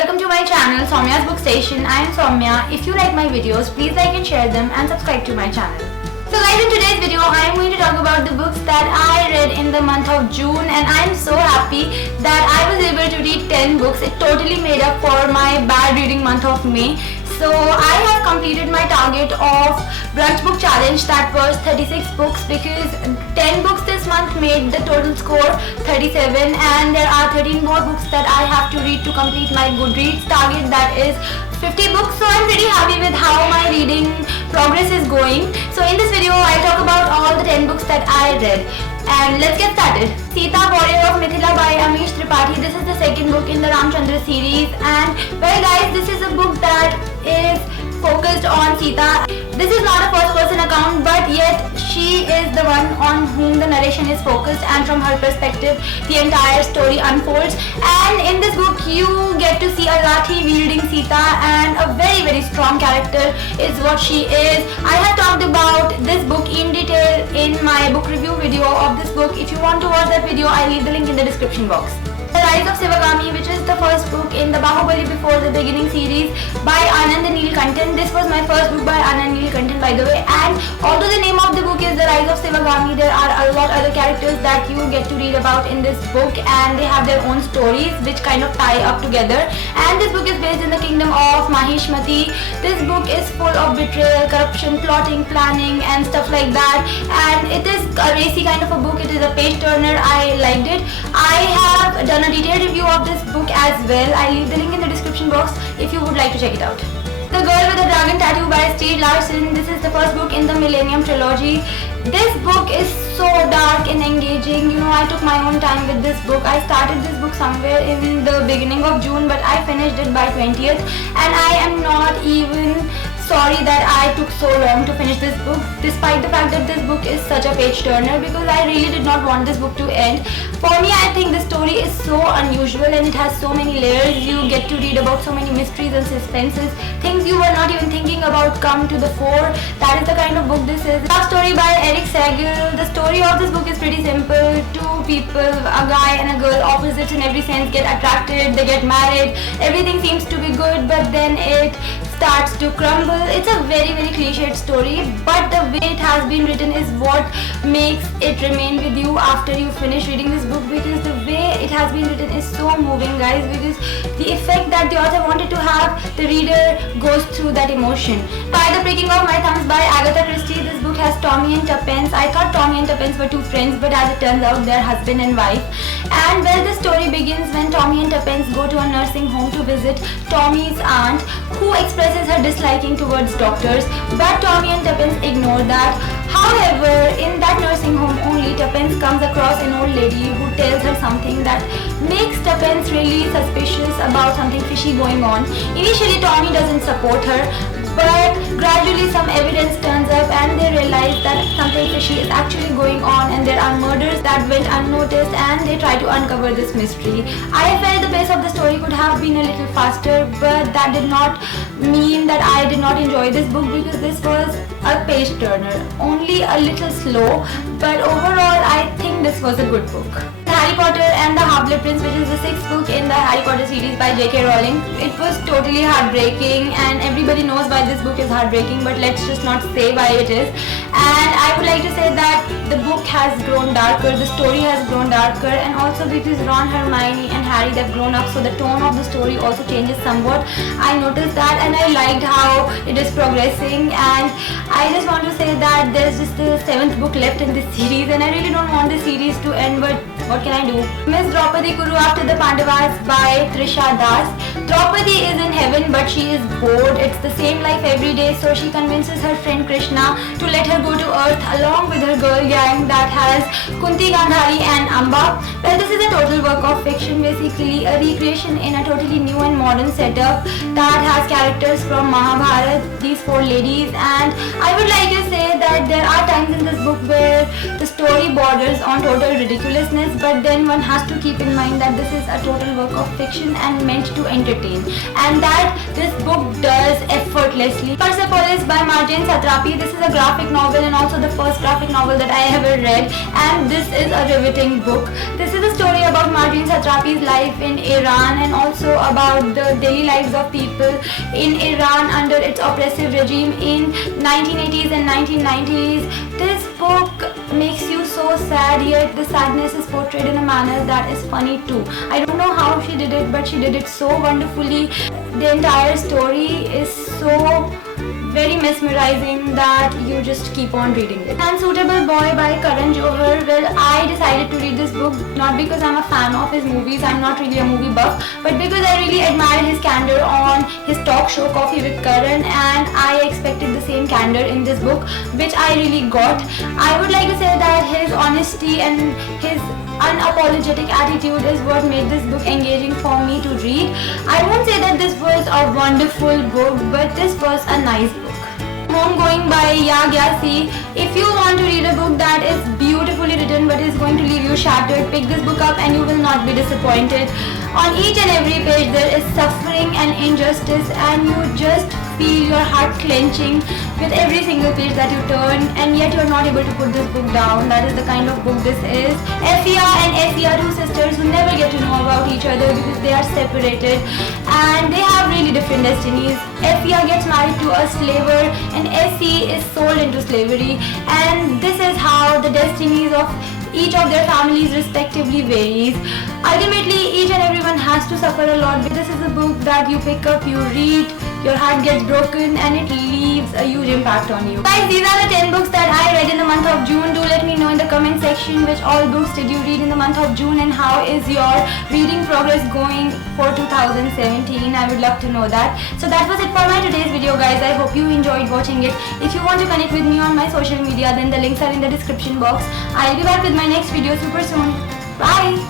welcome to my channel Saumya's Bookstation. I am Saumya. If you like my videos, please like and share them and subscribe to my channel. So guys, in today's video I am going to talk about the books that I read in the month of June, and I am so happy that I was able to read 10 books. It totally made up for my bad reading month of May. So I have completed my target of brunch book challenge, that was 36 books, because 10 books this month made the total score 37, and there are 13 more books that I have to read to complete my Goodreads target, that is 50 books. So I'm pretty happy with how my reading progress is going. So in this video I talk about all the 10 books that I read. And let's get started. Sita, Warrior of Mithila by Amish Tripathi. This is the second book in the Ramchandra series, and well guys, this is a book that is focused on Sita. This is not a first person account, but yet she is the one on whom the narration is focused, and from her perspective the entire story unfolds. And in this book you get to see a lathi wielding Sita, and a very strong character is what she is. I have talked about this book in detail in my book review video of this book. If you want to watch that video, I leave the link in the description box. The Rise of Sivagami, which is the first book in the Bahubali Before the Beginning series by Anand Neelakantan. This was my first book by Anand Neelakantan, by the way, and although the name of the book is The Rise of Sivagami, there are a lot other characters that you get to read about in this book, and they have their own stories which kind of tie up together. And this book is based in the kingdom of Mahishmati. This book is full of betrayal, corruption, plotting, planning and stuff like that, and it is a racy kind of a book. It is a page turner. I liked it. I have done a detailed review of this book as well. I leave the link in the description box if you would like to check it out. The Girl with the Dragon Tattoo by Stieg Larsson. This is the first book in the Millennium Trilogy. This book is so dark and engaging. You know, I took my own time with this book. I started this book somewhere in the beginning of June, but I finished it by 20th, and I am not even sorry that I took so long to finish this book, despite the fact that this book is such a page turner, because I really did not want this book to end. For me, I think the story is so unusual and it has so many layers. You get to read about so many mysteries and suspenses. Things you were not even thinking about come to the fore. That is the kind of book this is. Love Story by Eric Segal. The story of this book is pretty simple. Two people, a guy and a girl, opposites in every sense, get attracted, they get married. Everything seems to be good, but then it starts to crumble. It's a very cliched story, but the way it has been written is what makes it remain with you after you finish reading this book, because the way it has been written is so moving, guys, because the effect that the author wanted to have, the reader goes through that emotion. By the Breaking of My Thumbs by Agatha Christie. This book has Tommy and Tuppence. I thought Tommy and Tuppence were two friends, but as it turns out they're husband and wife. And well, the story begins when Tommy and Tuppence go to a nursing home to visit Tommy's aunt, who expresses her disliking towards doctors, but Tommy and Tuppence ignore that. However, in that nursing home only, Tuppence comes across an old lady who tells her something that makes Tuppence really suspicious about something fishy going on. Initially, Tommy doesn't support her, but gradually some evidence turns up and they realize that something fishy is actually going on, and there are murders that went unnoticed, and they try to uncover this mystery. I felt the pace of the story could have been a little faster, but that did not mean that I did not enjoy this book, because this was a page turner, only a little slow, but overall I think this was a good book. Harry Potter and the Half-Blood Prince, which is the 6th book in the Harry Potter series by J.K. Rowling. It was totally heartbreaking, and everybody knows why this book is heartbreaking, but let's just not say why it is. And I would like to say that the book has grown darker, the story has grown darker, and also because Ron, Hermione and Harry, they've grown up, so the tone of the story also changes somewhat. I noticed that, and I liked how it is progressing, and I just want to say that there's just the 7th book left in this series, and I really don't want this series to end, but what can I do? Miss Draupadi Kuru After the Pandavas by Trisha Das. Draupadi is in heaven, but she is bored. It's the same life every day, so she convinces her friend Krishna to let her go to earth along with her girl gang that has Kunti, Gandhari and Amba. Well, this is a total work of fiction, basically a recreation in a totally new and modern setup that has characters from Mahabharata, these 4 ladies, and I would like to say that there are times in this book where the story borders on total ridiculousness, but then one has to keep in mind that this is a total work of fiction and meant to entertain. retain, and that this book does effortlessly. Persepolis by Marjane Satrapi. This is a graphic novel and also the first graphic novel that I ever read, and this is a riveting book. This is a story about Marjane Satrapi's life in Iran and also about the daily lives of people in Iran under its oppressive regime in 1980s and 1990s. This book makes you so sad, yet the sadness is portrayed in a manner that is funny too. I don't know how she did it, but she did it so wonderfully. The entire story is so very mesmerizing that you just keep on reading it. Unsuitable Boy by Karan Johar. Well, I decided to read this book not because I'm a fan of his movies, I'm not really a movie buff, but because I really admire his candor on his talk show Coffee with Karan, and I expected the same candor in this book, which I really got. I would like to say that his honesty and his unapologetic attitude is what made this book engaging for me to read. I won't say that this was a wonderful book, but this was a nice book. Homegoing by Ya Gyasi. If you want to read a book that is beautifully written but is going to leave you shattered, pick this book up and you will not be disappointed. On each and every page there is suffering and injustice, and you just feel your heart clenching with every single page that you turn, and yet you're not able to put this book down. That is the kind of book this is. Effia and Essie are two sisters who never get to know about each other because they are separated and they have really different destinies. Effia gets married to a slaver and Essie is sold into slavery, and this is how the destinies of each of their families respectively varies. Ultimately, each and everyone has to suffer a lot, but this is a book that you pick up, you read, your heart gets broken, and it leaves a huge impact on you. Guys, these are the 10 books that I read in the month of June. Do let me know in the comment section which all books did you read in the month of June and how is your reading progress going for 2017. I would love to know that. So that was it for my today's video, guys. I hope you enjoyed watching it. If you want to connect with me on my social media, then the links are in the description box. I'll be back with my next video super soon. Bye!